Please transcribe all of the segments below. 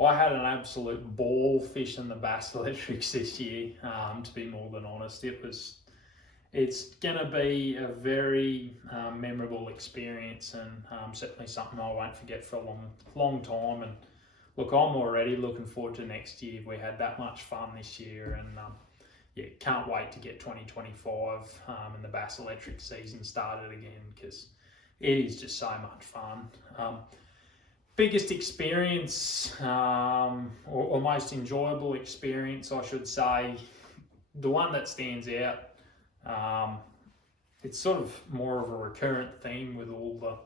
I had an absolute ball fishing the Bass Electrics this year. To be more than honest, it's going to be a very memorable experience, and certainly something I won't forget for a long time. And look, I'm already looking forward to next year. We had that much fun this year, and yeah, can't wait to get 2025 and the Bass Electric season started again, because it is just so much fun. Biggest experience, or most enjoyable experience, I should say, the one that stands out. It's sort of more of a recurrent theme with all the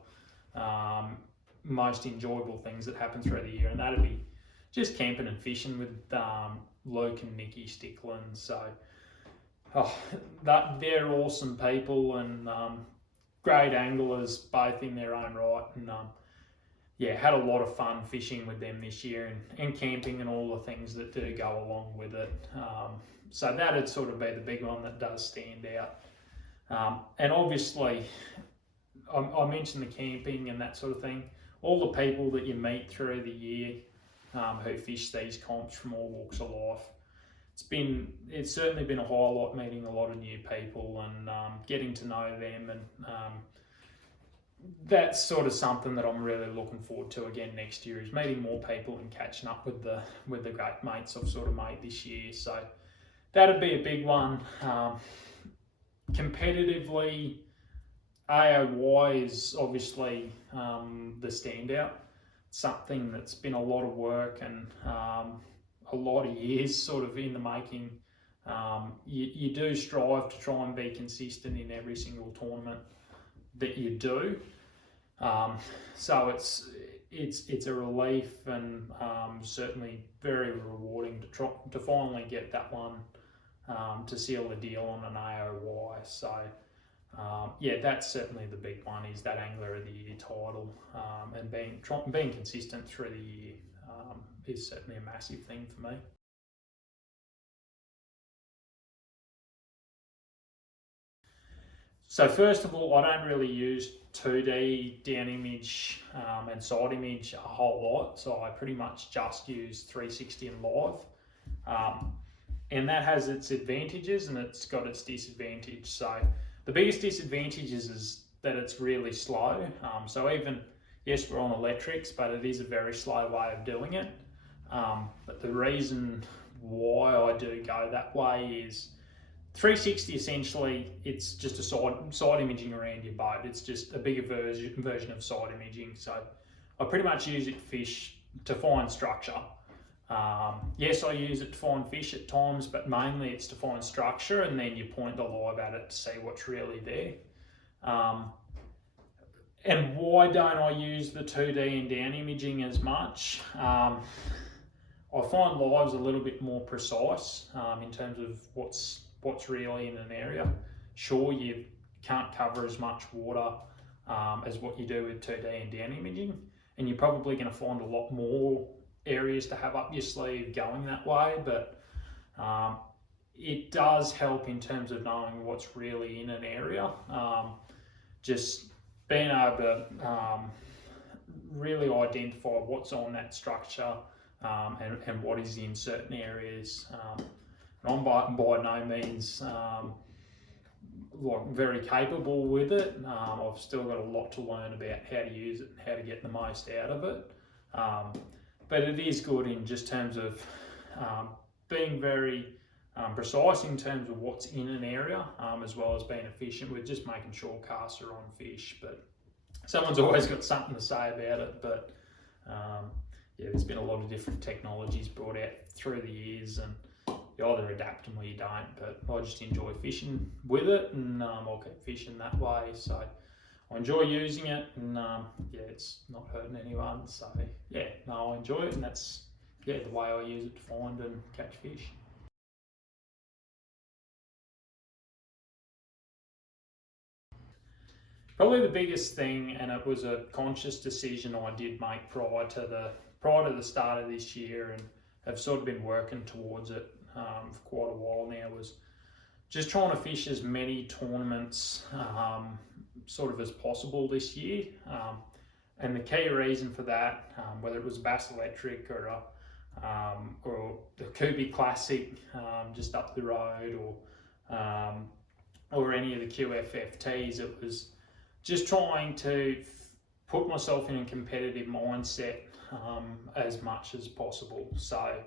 most enjoyable things that happen through the year, and that'd be just camping and fishing with Luke and Nikki Stickland. So, they're awesome people, and great anglers, both in their own right, and yeah, had a lot of fun fishing with them this year, and camping and all the things that do go along with it. So that'd sort of be the big one that does stand out. And obviously, I mentioned the camping and that sort of thing. All the people that you meet through the year who fish these comps from all walks of life. It's certainly been a highlight, meeting a lot of new people and getting to know them, and that's sort of something that I'm really looking forward to again next year, is meeting more people and catching up with the great mates I've sort of made this year. So that'd be a big one. Competitively, AOY is obviously the standout. Something that's been a lot of work and a lot of years sort of in the making. You do strive to try and be consistent in every single tournament that you do. So it's a relief, and certainly very rewarding to finally get that one to seal the deal on an AOY. So yeah, that's certainly the big one, is that Angler of the Year title, and being consistent through the year is certainly a massive thing for me. So first of all, I don't really use 2D down image and side image a whole lot. So I pretty much just use 360 and live. And that has its advantages and it's got its disadvantage. So the biggest disadvantage is that it's really slow. So even, yes, we're on electrics, but it is a very slow way of doing it. But the reason why I do go that way is 360, essentially, it's just a side imaging around your boat. It's just a bigger version of side imaging. So I pretty much use it to find structure. Yes, I use it to find fish at times, but mainly it's to find structure, and then you point the live at it to see what's really there. And why don't I use the 2D and down imaging as much? I find live's a little bit more precise in terms of what's really in an area. Sure, you can't cover as much water as what you do with 2D and down imaging, and you're probably going to find a lot more areas to have up your sleeve going that way, but it does help in terms of knowing what's really in an area. Just being able to really identify what's on that structure and what is in certain areas. I'm by no means very capable with it. I've still got a lot to learn about how to use it and how to get the most out of it. But it is good in just terms of being very precise in terms of what's in an area, as well as being efficient with just making sure casts are on fish. But someone's always got something to say about it. But yeah, there's been a lot of different technologies brought out through the years, and you either adapt them or you don't. But I just enjoy fishing with it, and I'll keep fishing that way. So I enjoy using it, and yeah, it's not hurting anyone. So yeah, no, I enjoy it, and that's the way I use it to find and catch fish. Probably the biggest thing, and it was a conscious decision I did make prior to the start of this year, and have sort of been working towards it for quite a while now, was just trying to fish as many tournaments sort of as possible this year. And the key reason for that, whether it was Bass Electric or or the Kubi Classic just up the road, or any of the QFFTs. It was just trying to put myself in a competitive mindset as much as possible. So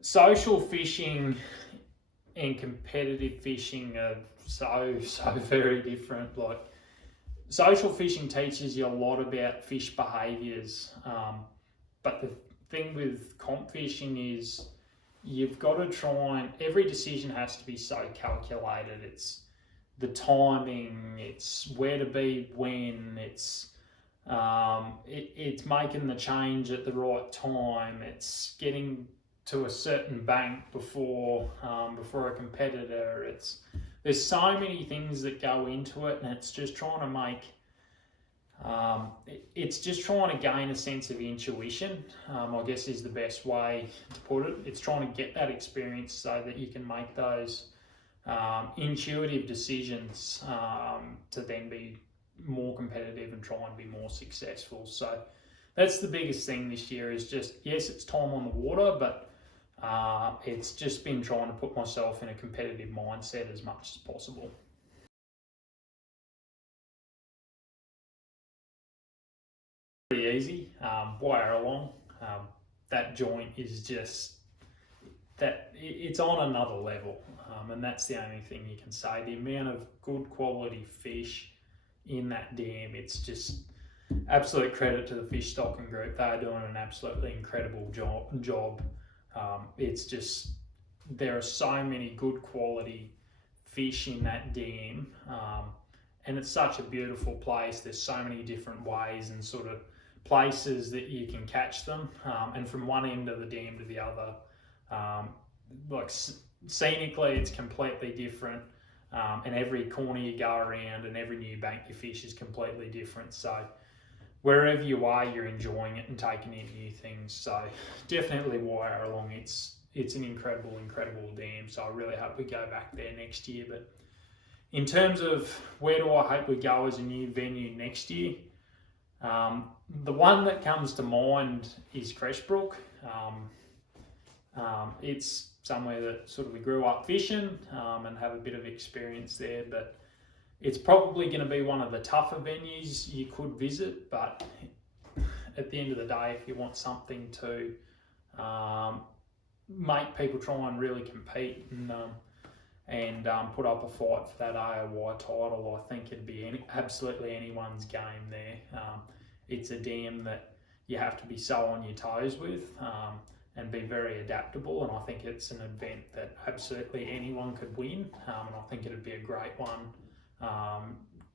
social fishing and competitive fishing are so very different. Like, social fishing teaches you a lot about fish behaviours, but the thing with comp fishing is you've got to try and every decision has to be so calculated. It's the timing, it's where to be when, it's making the change at the right time, it's getting to a certain bank before a competitor. There's so many things that go into it, and it's just trying to make it's just trying to gain a sense of intuition, I guess is the best way to put it. It's trying to get that experience so that you can make those intuitive decisions to then be more competitive and try and be more successful. So that's the biggest thing this year, is just, yes, it's time on the water, but it's just been trying to put myself in a competitive mindset as much as possible. Pretty easy. Wire along. That joint is just it's on another level, and that's the only thing you can say. The amount of good quality fish in that dam, it's just absolute credit to the fish stocking group. They're doing an absolutely incredible job. It's just, there are so many good quality fish in that dam, and it's such a beautiful place. There's so many different ways and sort of places that you can catch them, and from one end of the dam to the other, like scenically it's completely different, and every corner you go around and every new bank you fish is completely different. So wherever you are, you're enjoying it and taking in new things. So definitely wire along. It's an incredible dam. So I really hope we go back there next year. But in terms of where do I hope we go as a new venue next year, the one that comes to mind is Creshbrook. It's somewhere that sort of we grew up fishing and have a bit of experience there, but it's probably going to be one of the tougher venues you could visit. But at the end of the day, if you want something to make people try and really compete and put up a fight for that AOY title, I think it'd be absolutely anyone's game there. It's a dam that you have to be so on your toes with and be very adaptable, and I think it's an event that absolutely anyone could win, and I think it'd be a great one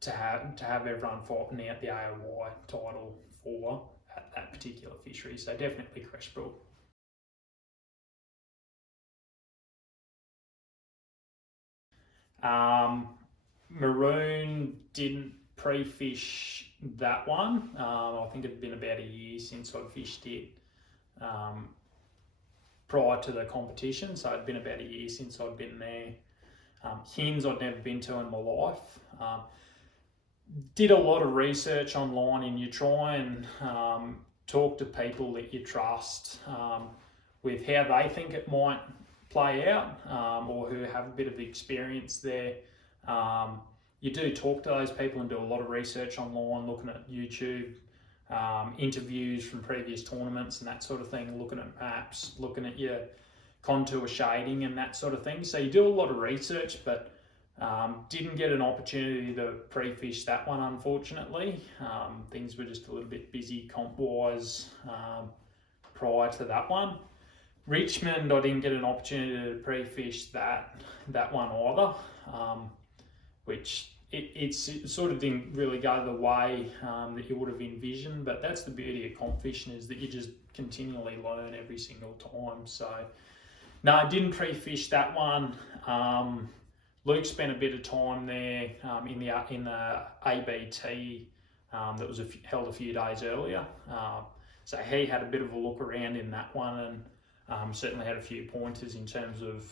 to have everyone fighting out the AOY title for at that particular fishery. So definitely Creshbrook. Maroon didn't pre-fish that one. I think it had been about a year since I fished it prior to the competition, so it'd been about a year since I'd been there. Hins I'd never been to in my life. Did a lot of research online, and you try and talk to people that you trust with how they think it might play out, or who have a bit of experience there. You do talk to those people and do a lot of research online, looking at YouTube, interviews from previous tournaments and that sort of thing, looking at maps, looking at your contour shading and that sort of thing. So you do a lot of research, but didn't get an opportunity to pre-fish that one, unfortunately. Things were just a little bit busy comp-wise prior to that one. Richmond, I didn't get an opportunity to pre-fish that one either, which it sort of didn't really go the way that you would have envisioned. But that's the beauty of comp fishing, is that you just continually learn every single time. So no, I didn't pre-fish that one. Luke spent a bit of time there in the ABT that was held a few days earlier. So he had a bit of a look around in that one, and certainly had a few pointers in terms of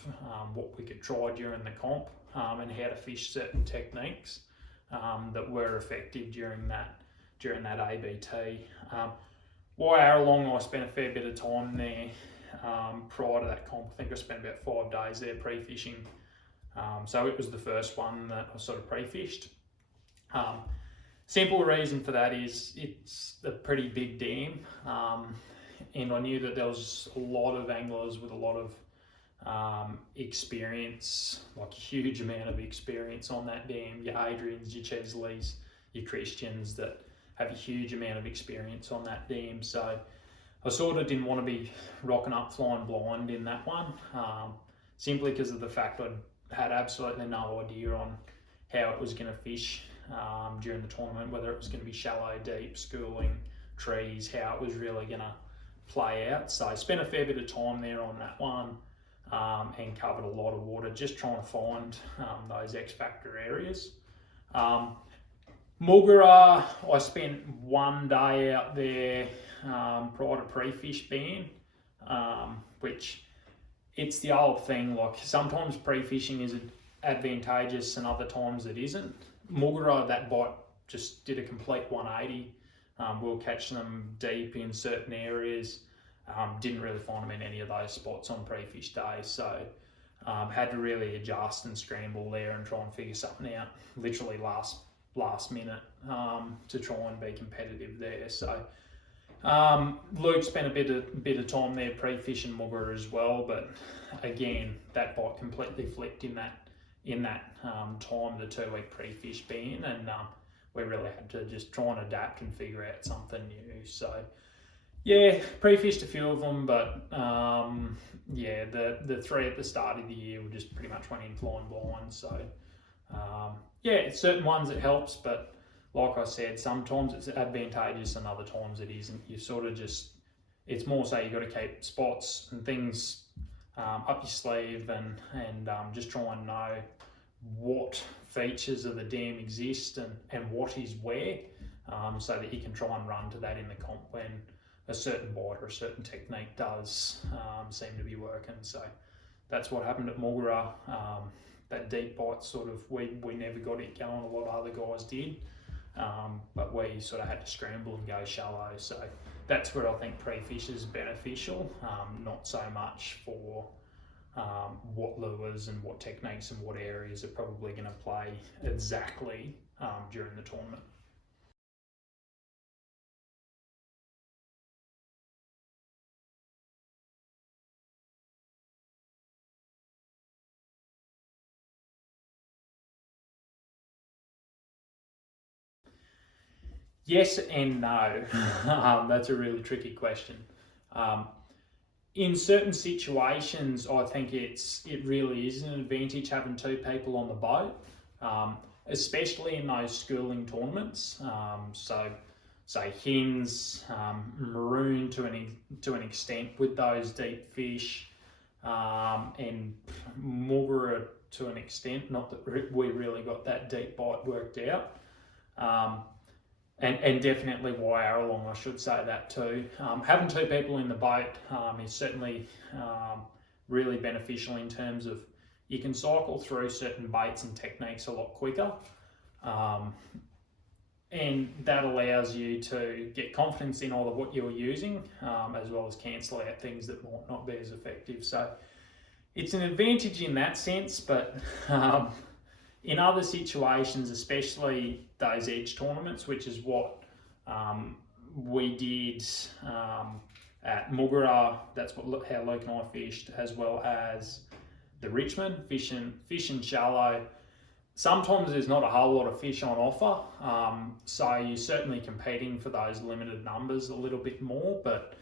what we could try during the comp, and how to fish certain techniques that were effective during that ABT. Warrawong, I spent a fair bit of time there prior to that comp. I think I spent about 5 days there pre-fishing. So it was the first one that I sort of pre-fished. Simple reason for that is it's a pretty big dam, and I knew that there was a lot of anglers with a lot of experience, like a huge amount of experience on that dam. Your Adrians, your Chesleys, your Christians that have a huge amount of experience on that dam. So I sort of didn't want to be rocking up flying blind in that one, simply because of the fact I had absolutely no idea on how it was going to fish during the tournament, whether it was going to be shallow, deep, schooling, trees, how it was really going to play out. So I spent a fair bit of time there on that one and covered a lot of water, just trying to find those X factor areas. Mulgara, I spent 1 day out there prior to pre-fish ban, which it's the old thing, like sometimes pre-fishing is advantageous and other times it isn't. Mulgara, that bite just did a complete 180. We'll catch them deep in certain areas. Didn't really find them in any of those spots on pre-fish day, so had to really adjust and scramble there and try and figure something out literally last minute to try and be competitive there. So Luke spent a bit of time there pre-fishing Mulgara as well, but again that bite completely flipped in that time, the 2-week pre-fish ban, and we really had to just try and adapt and figure out something new. So yeah, pre-fished a few of them, but yeah, the 3 at the start of the year were just pretty much went in flying blind. So yeah, certain ones it helps, but like I said, sometimes it's advantageous and other times it isn't. You sort of just, it's more so you got to keep spots and things up your sleeve and just try and know what features of the dam exist and what is where, so that you can try and run to that in the comp when a certain bite or a certain technique does seem to be working. So that's what happened at Mulgara. That deep bite sort of, we never got it going, a lot of other guys did, but we sort of had to scramble and go shallow. So that's where I think pre-fish is beneficial, not so much for what lures and what techniques and what areas are probably going to play exactly during the tournament. Yes and no. That's a really tricky question. In certain situations, I think it really is an advantage having 2 people on the boat, especially in those schooling tournaments. So, say Hins, Maroon to an extent with those deep fish, and Mulgara to an extent. Not that we really got that deep bite worked out. And definitely Warrawong, I should say that too. Having 2 people in the boat is certainly really beneficial in terms of you can cycle through certain baits and techniques a lot quicker, and that allows you to get confidence in all of what you're using, as well as cancel out things that might not be as effective. So it's an advantage in that sense, but in other situations, especially those edge tournaments, which is what we did at Mulgara, that's how Luke and I fished, as well as the Richmond, fishing shallow. Sometimes there's not a whole lot of fish on offer, so you're certainly competing for those limited numbers a little bit more, but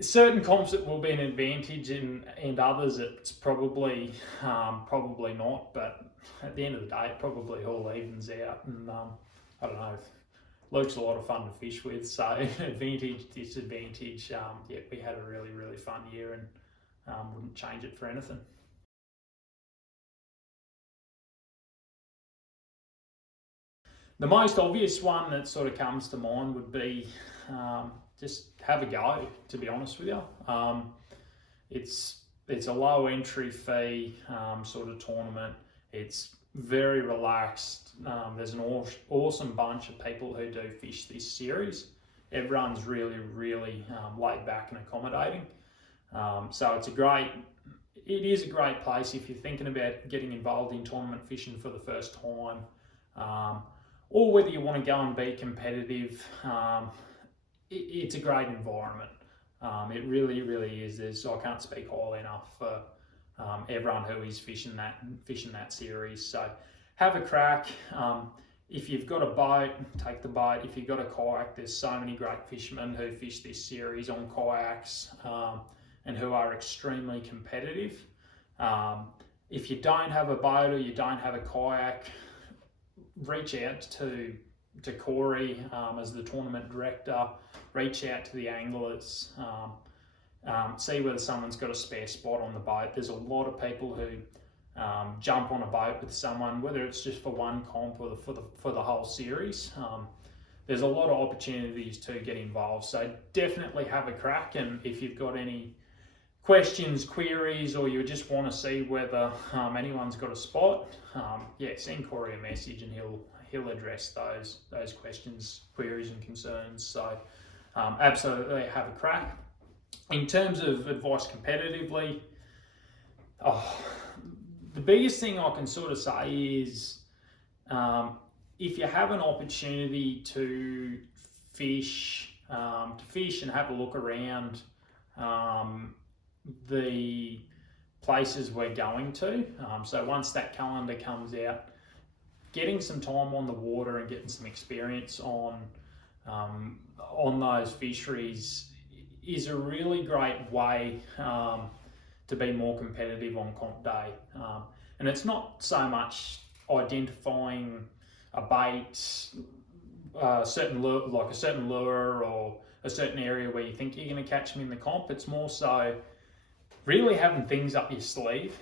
certain comps it will be an advantage and others it's probably not, but at the end of the day it probably all evens out, and I don't know, Luke's a lot of fun to fish with, so advantage, disadvantage, yeah, we had a really fun year and wouldn't change it for anything. The most obvious one that sort of comes to mind would be just have a go, to be honest with you. It's a low entry fee sort of tournament. It's very relaxed. There's an awesome bunch of people who do fish this series. everyone's really, really laid back and accommodating. So it is a great place if you're thinking about getting involved in tournament fishing for the first time, or whether you want to go and be competitive. It's a great environment. It really, really is. I can't speak highly enough for everyone who is fishing that series. So have a crack. If you've got a boat, take the boat. If you've got a kayak, there's so many great fishermen who fish this series on kayaks and who are extremely competitive. If you don't have a boat or you don't have a kayak, reach out to Corey as the tournament director. Reach out to the anglers. See whether someone's got a spare spot on the boat. There's a lot of people who jump on a boat with someone, whether it's just for one comp or for the whole series. There's a lot of opportunities to get involved. So definitely have a crack. And if you've got any questions, queries, or you just want to see whether anyone's got a spot, send Corey a message and he'll address those questions, queries, and concerns. So absolutely have a crack. In terms of advice competitively, the biggest thing I can sort of say is if you have an opportunity to fish and have a look around the places we're going to. So once that calendar comes out, getting some time on the water and getting some experience on those fisheries is a really great way to be more competitive on comp day. And it's not so much identifying a bait, a certain lure or a certain area where you think you're going to catch them in the comp. It's more so really having things up your sleeve.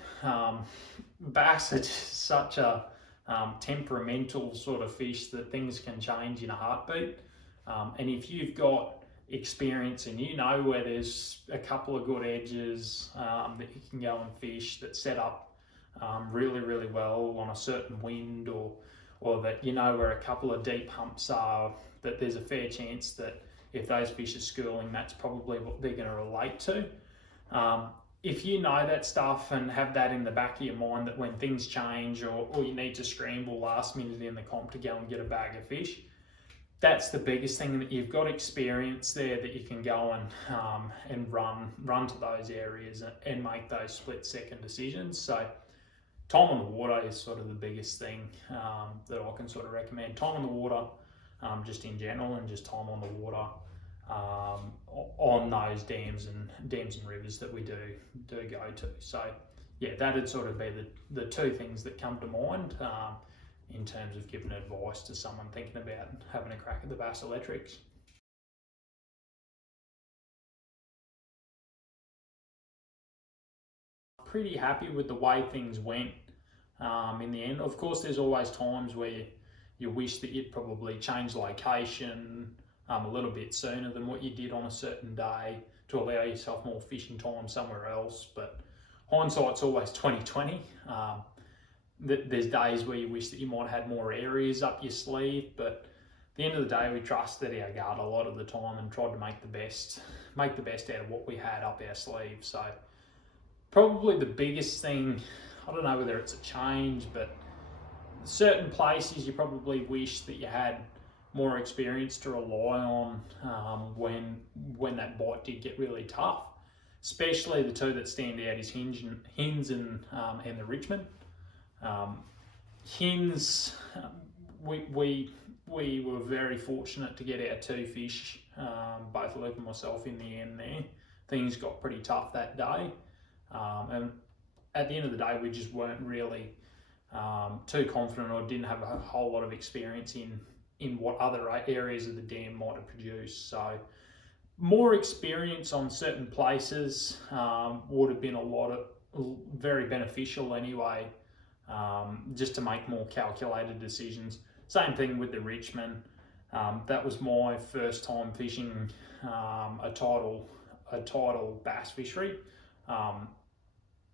Bass are just such a temperamental sort of fish that things can change in a heartbeat. And if you've got experience and you know where there's a couple of good edges that you can go and fish that set up really, really well on a certain wind, or that you know where a couple of deep humps are, that there's a fair chance that if those fish are schooling, that's probably what they're going to relate to. If you know that stuff and have that in the back of your mind, that when things change or you need to scramble last minute in the comp to go and get a bag of fish, that's the biggest thing, that you've got experience there that you can go and run to those areas and make those split-second decisions. So time on the water is sort of the biggest thing that I can sort of recommend. Time on the water, just in general, and just time on the water on those dams and rivers that we do go to. So yeah, that'd sort of be the two things that come to mind in terms of giving advice to someone thinking about having a crack at the Bass Electrics. Pretty happy with the way things went in the end. Of course, there's always times where you wish that you'd probably change location a little bit sooner than what you did on a certain day to allow yourself more fishing time somewhere else. But hindsight's always 20/20. There's days where you wish that you might have had more areas up your sleeve, but at the end of the day, we trusted our gut a lot of the time and tried to make the best out of what we had up our sleeve. So probably the biggest thing, I don't know whether it's a change, but certain places you probably wish that you had more experience to rely on when that bite did get really tough. Especially the two that stand out is Hins and the Richmond. Hins, we were very fortunate to get our two fish, both Luke and myself, in the end there. Things got pretty tough that day, and at the end of the day, we just weren't really too confident, or didn't have a whole lot of experience in what other areas of the dam might have produced. So more experience on certain places would have been very beneficial anyway, just to make more calculated decisions. Same thing with the Richmond. That was my first time fishing a tidal bass fishery,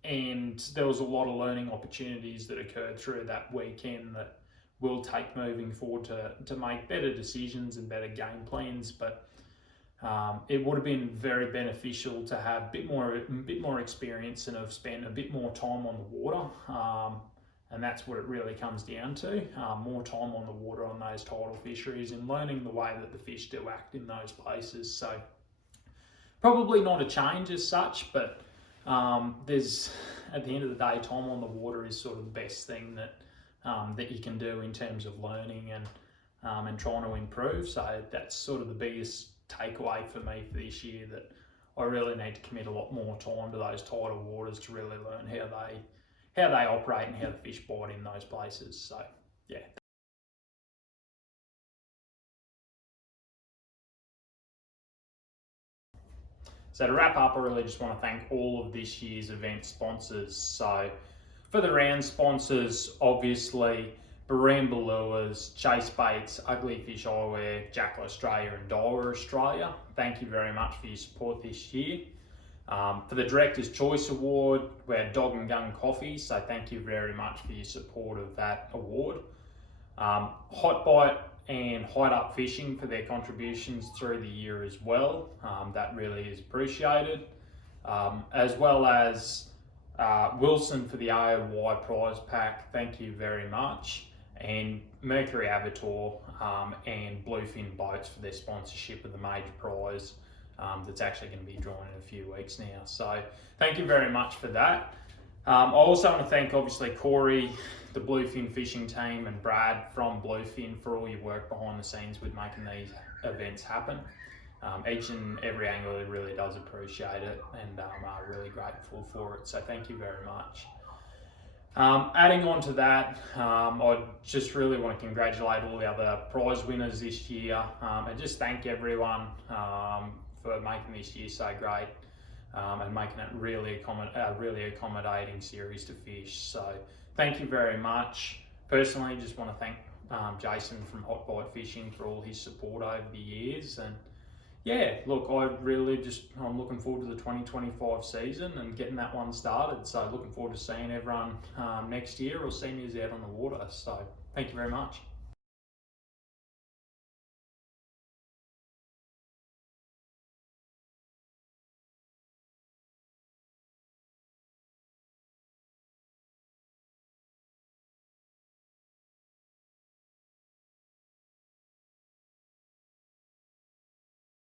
and there was a lot of learning opportunities that occurred through that weekend that we'll take moving forward to make better decisions and better game plans. But it would have been very beneficial to have a bit more experience and have spent a bit more time on the water. And that's what it really comes down to, more time on the water on those tidal fisheries and learning the way that the fish do act in those places. So probably not a change as such, but there's, at the end of the day, time on the water is sort of the best thing that that you can do in terms of learning and trying to improve. So that's sort of the biggest takeaway for me for this year, that I really need to commit a lot more time to those tidal waters to really learn how they operate and how the fish bite in those places. So yeah. So to wrap up, I really just want to thank all of this year's event sponsors. So for the round sponsors, obviously, Baramba Lures, Chase Baits, Ugly Fish Eyewear, Jackal Australia and Dyer Australia. Thank you very much for your support this year. For the Director's Choice Award, we had Dog and Gun Coffee, so thank you very much for your support of that award. Hot Bite and Hide Up Fishing for their contributions through the year as well. That really is appreciated. As well as Wilson for the AOY prize pack, thank you very much. And Mercury Avatar and Bluefin Boats for their sponsorship of the major prize that's actually going to be drawn in a few weeks now. So thank you very much for that. I also want to thank obviously Corey, the Bluefin fishing team, and Brad from Bluefin for all your work behind the scenes with making these events happen. Each and every angler really does appreciate it, and are really grateful for it. So thank you very much. Adding on to that, I just really want to congratulate all the other prize winners this year, and just thank everyone for making this year so great, and making it really a really accommodating series to fish. So thank you very much. Personally, just want to thank Jason from Hot Bite Fishing for all his support over the years. And yeah, look, I'm looking forward to the 2025 season and getting that one started. So looking forward to seeing everyone next year, or seeing you out on the water. So thank you very much.